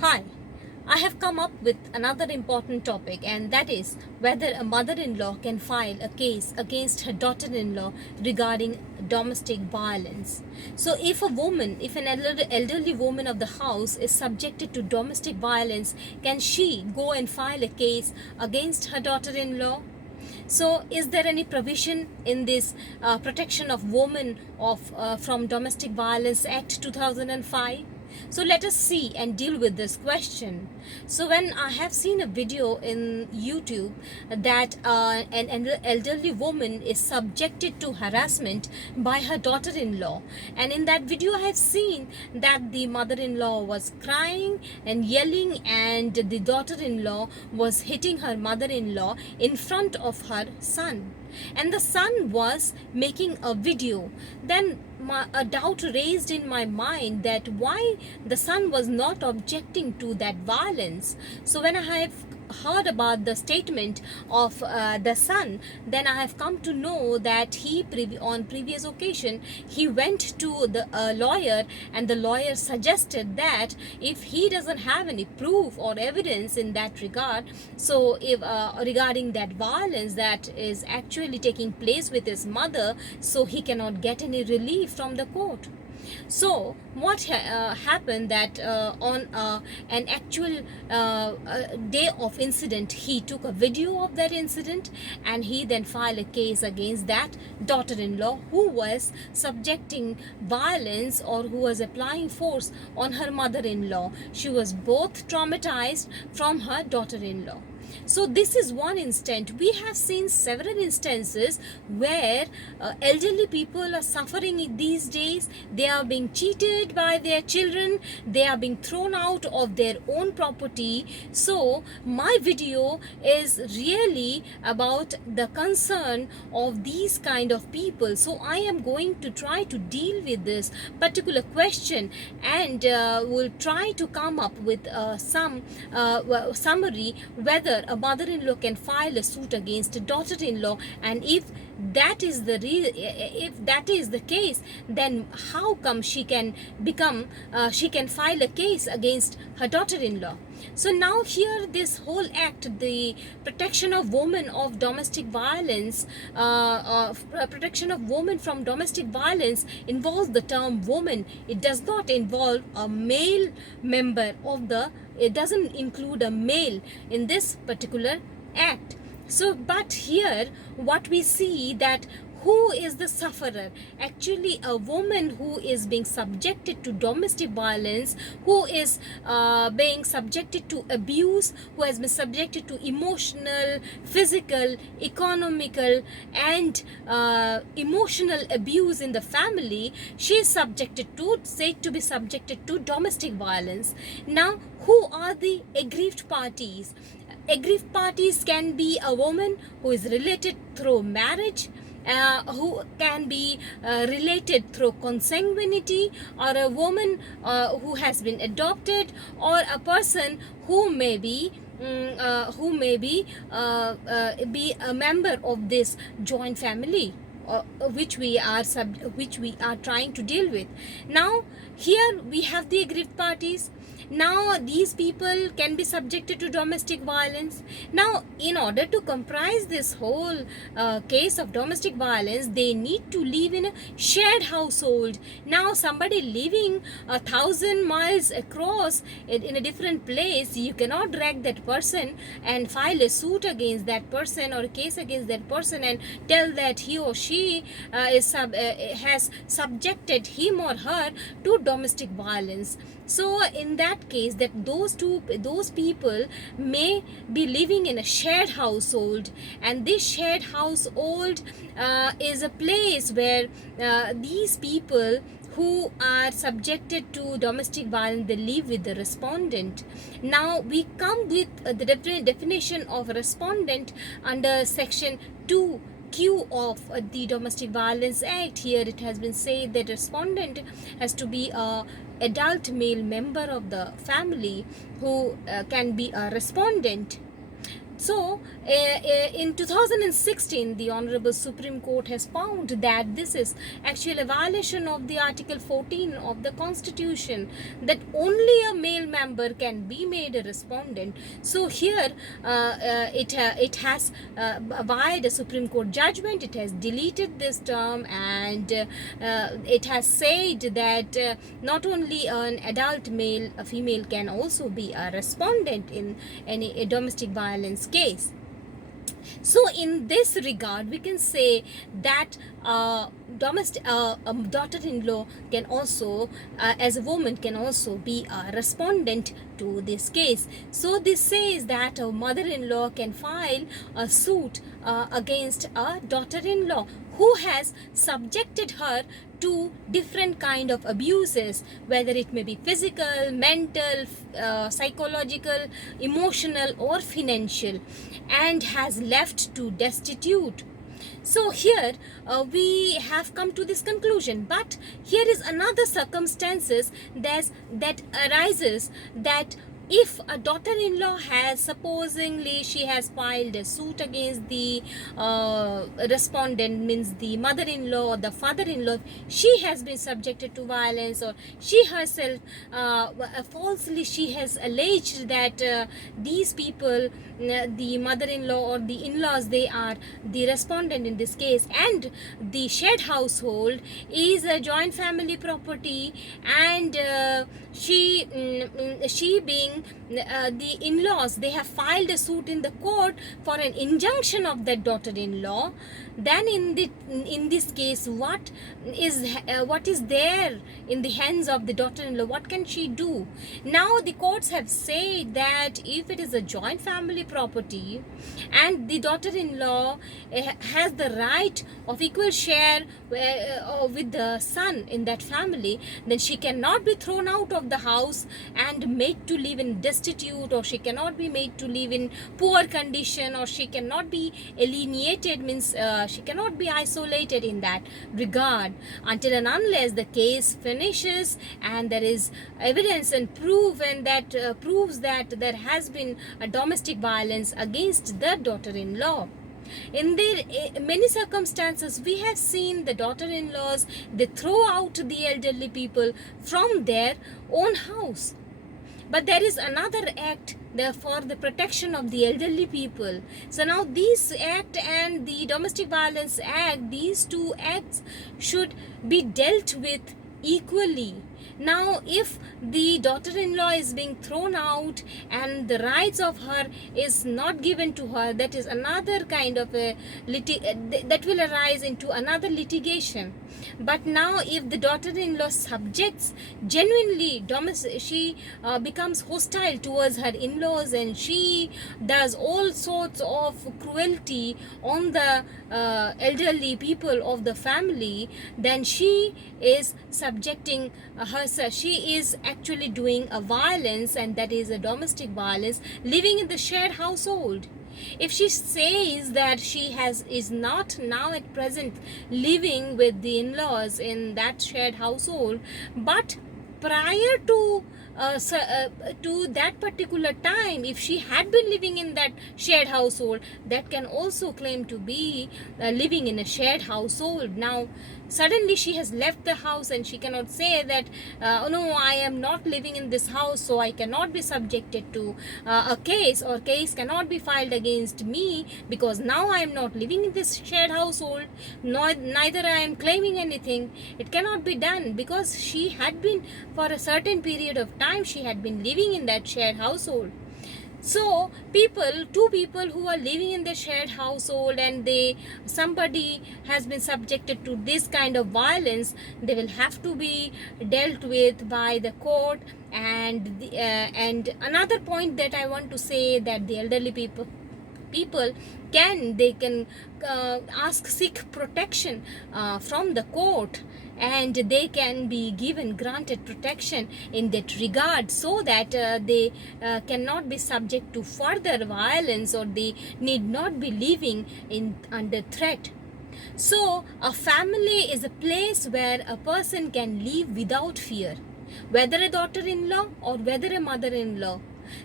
Hi, I have come up with another important topic, and that is whether a mother-in-law can file a case against her daughter-in-law regarding domestic violence. So if an elderly woman of the house is subjected to domestic violence, can she go and file a case against her daughter-in-law? So, is there any provision in this Protection of Women from Domestic Violence Act 2005? So let us see and deal with this question. So when I have seen a video in YouTube that an elderly woman is subjected to harassment by her daughter-in-law, and in that video I have seen that the mother-in-law was crying and yelling, and the daughter-in-law was hitting her mother-in-law in front of her son, and the son was making a video. Then a doubt raised in my mind that why the son was not objecting to that violence. So when I have heard about the statement of the son, then I have come to know that on previous occasion he went to the lawyer, and the lawyer suggested that if he doesn't have any proof or evidence in that regard, so if regarding that violence that is actually taking place with his mother, so he cannot get any relief from the court. So what happened that on an actual day of incident, he took a video of that incident, and he then filed a case against that daughter-in-law who was subjecting violence, or who was applying force on her mother-in-law. She was both traumatized from her daughter-in-law. So this is one instance. We have seen several instances where elderly people are suffering these days. They are being cheated by their children. They are being thrown out of their own property. So my video is really about the concern of these kind of people. So I am going to try to deal with this particular question, and will try to come up with some summary whether a mother-in-law can file a suit against a daughter-in-law, and if that is the case, then how come she can file a case against her daughter-in-law. So now here, this whole act, the protection of women of domestic violence, protection of women from domestic violence involves the term woman. It does not involve a male member of the, it doesn't include a male in this particular act. So but here what we see, that who is the sufferer? Actually a woman who is being subjected to domestic violence, who is being subjected to abuse, who has been subjected to emotional, physical, economical, and emotional abuse in the family. She is said to be subjected to domestic violence. Now who are the aggrieved parties? Aggrieved parties can be a woman who is related through marriage, who can be related through consanguinity, or a woman who has been adopted, or a person who may be be a member of this joint family, which we are trying to deal with. Now here we have the aggrieved parties. Now these people can be subjected to domestic violence. Now in order to comprise this whole case of domestic violence, they need to live in a shared household. Now somebody living 1,000 miles across in a different place, you cannot drag that person and file a suit against that person, or a case against that person, and tell that he or she has subjected him or her to domestic violence. So in that case, that those people may be living in a shared household, and this shared household is a place where these people who are subjected to domestic violence, they live with the respondent. Now we come with the definition of respondent under section 2Q of the Domestic Violence Act. Here it has been said that respondent has to be a adult male member of the family who can be a respondent. So, in 2016, the Honorable Supreme Court has found that this is actually a violation of the Article 14 of the Constitution, that only a male member can be made a respondent. So here, it has, by the Supreme Court judgment, it has deleted this term, and it has said that not only an adult male, a female can also be a respondent in any domestic violence case. So in this regard, we can say that a daughter-in-law can also, as a woman, can also be a respondent to this case. So this says that a mother-in-law can file a suit against a daughter-in-law who has subjected her to different kind of abuses, whether it may be physical, mental, psychological, emotional, or financial, and has left to destitute. So here we have come to this conclusion, but here is another circumstances that arises, that if a daughter-in-law has, supposingly she has filed a suit against the respondent, means the mother-in-law or the father-in-law, she has been subjected to violence, or she herself falsely she has alleged that these people, the mother-in-law or the in-laws, they are the respondent in this case, and the shared household is a joint family property, and she being the in-laws, they have filed a suit in the court for an injunction of that daughter-in-law. Then in this case, what is there in the hands of the daughter-in-law? What can she do? Now the courts have said that if it is a joint family property and the daughter-in-law has the right of equal share with the son in that family, then she cannot be thrown out of the house and made to live in destitute, or she cannot be made to live in poor condition, or she cannot be alienated, means she cannot be isolated in that regard, until and unless the case finishes and there is evidence and proof, and that proves that there has been a domestic violence against the daughter-in-law. In many circumstances, we have seen the daughter-in-laws, they throw out the elderly people from their own house. But there is another act for the protection of the elderly people. So now this act and the Domestic Violence Act, these two acts should be dealt with equally. Now if the daughter-in-law is being thrown out and the rights of her is not given to her, that is another kind of a that will arise into another litigation. But now if the daughter-in-law subjects genuinely, she becomes hostile towards her in-laws, and she does all sorts of cruelty on the elderly people of the family, then she is subjecting herself, she is actually doing a violence, and that is a domestic violence, living in the shared household. If she says that she is not now at present living with the in-laws in that shared household, but prior to that particular time, if she had been living in that shared household, that can also claim to be living in a shared household. Now suddenly she has left the house and she cannot say that oh no, I am not living in this house, so I cannot be subjected to a case, or case cannot be filed against me because now I am not living in this shared household, neither I am claiming anything. It cannot be done, because she had been, for a certain period of time, she had been living in that shared household. So two people who are living in the shared household, and somebody has been subjected to this kind of violence, they will have to be dealt with by the court. And another point that I want to say, that the elderly people can seek protection from the court, and they can be granted protection in that regard, so that they cannot be subject to further violence, or they need not be living under threat. So a family is a place where a person can live without fear, whether a daughter-in-law or whether a mother-in-law.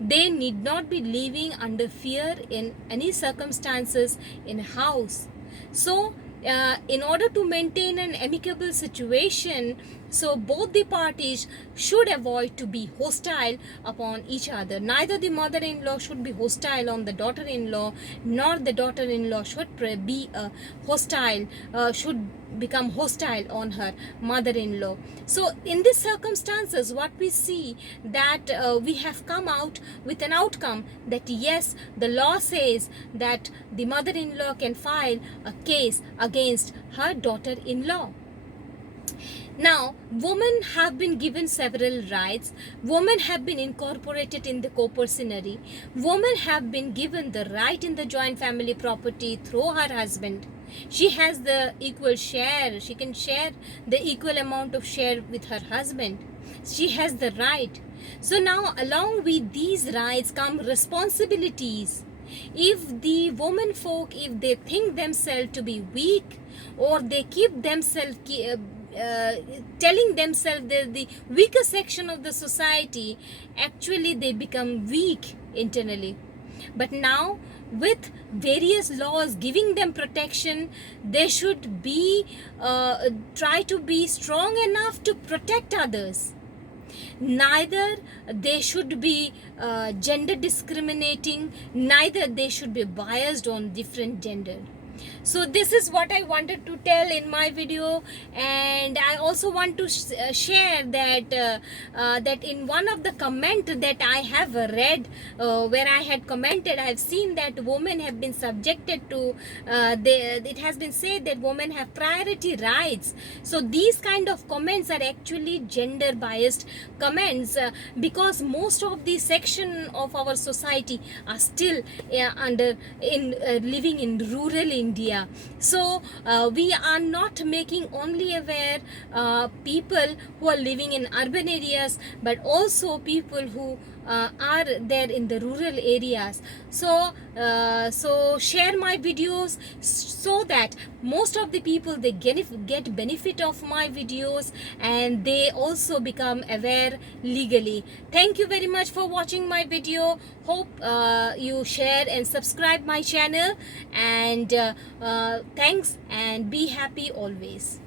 They need not be living under fear in any circumstances in a house. So in order to maintain an amicable situation, so both the parties should avoid to be hostile upon each other. Neither the mother-in-law should be hostile on the daughter-in-law, nor the daughter-in-law should be should become hostile on her mother-in-law. So in these circumstances, what we see that we have come out with an outcome that yes, the law says that the mother-in-law can file a case against her daughter-in-law. Now, women have been given several rights. Women have been incorporated in the co-personary. Women have been given the right in the joint family property through her husband. She has the equal share. She can share the equal amount of share with her husband. She has the right. So now, along with these rights come responsibilities. If the women folk, if they think themselves to be weak, or they keep themselves telling themselves they're the weaker section of the society, actually they become weak internally. But now, with various laws giving them protection, they should be try to be strong enough to protect others. Neither they should be gender discriminating, neither they should be biased on different gender. So this is what I wanted to tell in my video, and I also want to share that that in one of the comment that I have read, where I had commented, I have seen that women have been subjected to it has been said that women have priority rights. So these kind of comments are actually gender biased comments, because most of the section of our society are still living in rural India. So we are not making only aware people who are living in urban areas, but also people who are there in the rural areas. So so share my videos so that most of the people, they get benefit of my videos, and they also become aware legally. Thank you very much for watching my video. Hope you share and subscribe my channel, and thanks, and be happy always.